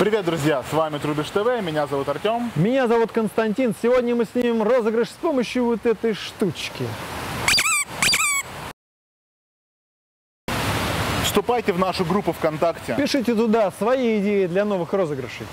Привет, друзья! С вами Трубиш ТВ, меня зовут Артем. Меня зовут Константин. Сегодня мы снимем розыгрыш с помощью вот этой штучки. Вступайте в нашу группу ВКонтакте. Пишите туда свои идеи для новых розыгрышей.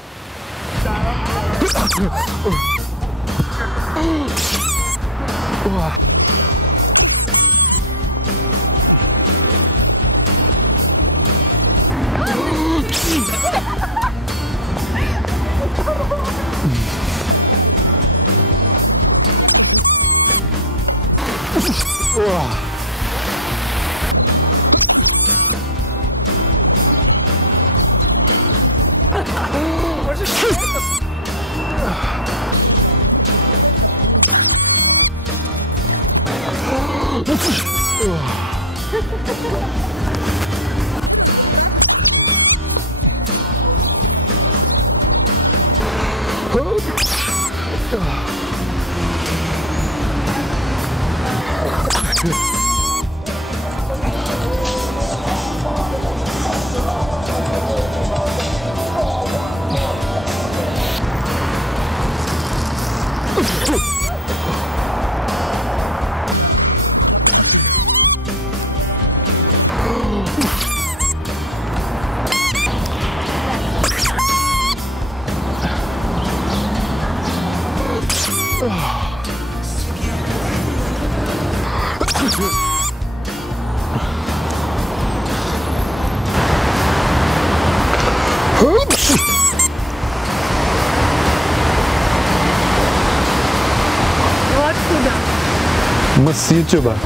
Мы с Ютуба.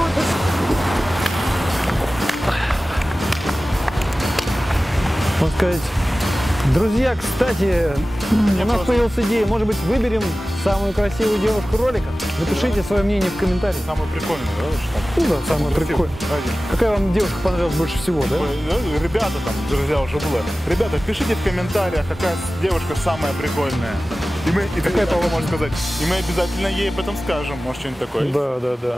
Можно сказать, друзья, кстати, у нас появилась идея, может быть, выберем самую красивую девушку ролика? Напишите свое мнение в комментариях. Самое прикольное, да? Ну да, самое прикольное. Какая вам девушка понравилась больше всего, да? Ребята там, друзья, уже было. Ребята, пишите в комментариях, какая девушка самая прикольная. И мы, и какая, можно сказать, и мы обязательно ей об этом скажем, может, что-нибудь такое. Да.